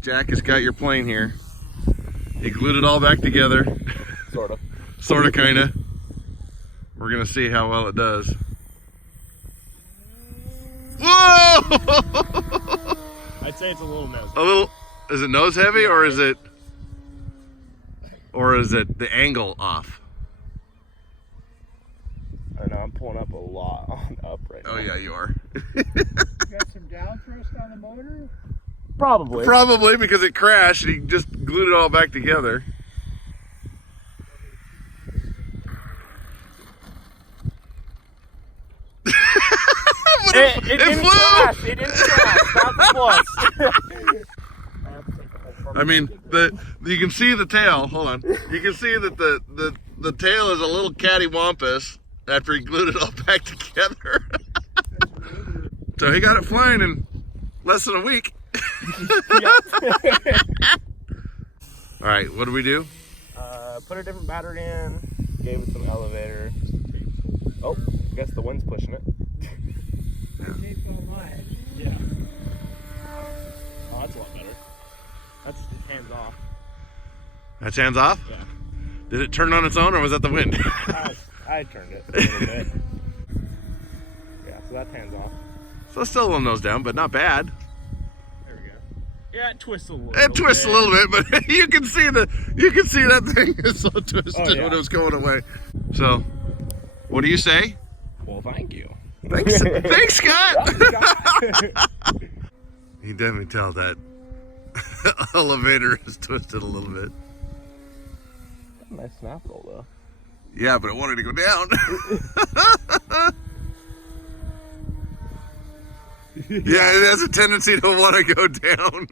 Jack has got your plane here. He glued it all back together. Sort of. Sort of, kind of. We're going to see how well it does. Whoa! I'd say it's a little nose. A little. Is it nose heavy, or is it the angle off? I don't know. I'm pulling up a lot on up right now. Oh yeah, you are. You got some down thrust on the motor? Probably. Probably because it crashed and he just glued it all back together. It didn't flew! crash. It didn't crash. That's a plus. I mean, you can see the tail. Hold on. You can see that the tail is a little cattywampus after he glued it all back together. So he got it flying in less than a week. All right, what do we do? Put a different battery in. Gave it some elevator. Oh, I guess the wind's pushing it. Yeah. Oh, that's a lot better. That's hands off. That's hands off? Yeah. Did it turn on its own, or was that the wind? I turned it a little bit. Yeah, so that's hands off. So it's still a little nose down, but not bad. There we go. Yeah, it twists a little. It twists a little bit, but you can see that thing is so twisted when it was going away. So, what do you say? Well, thank you. Thanks, thanks, Scott. You can definitely tell that elevator is twisted a little bit. Nice snap roll though. Yeah, but it wanted to go down. Yeah, it has a tendency to want to go down.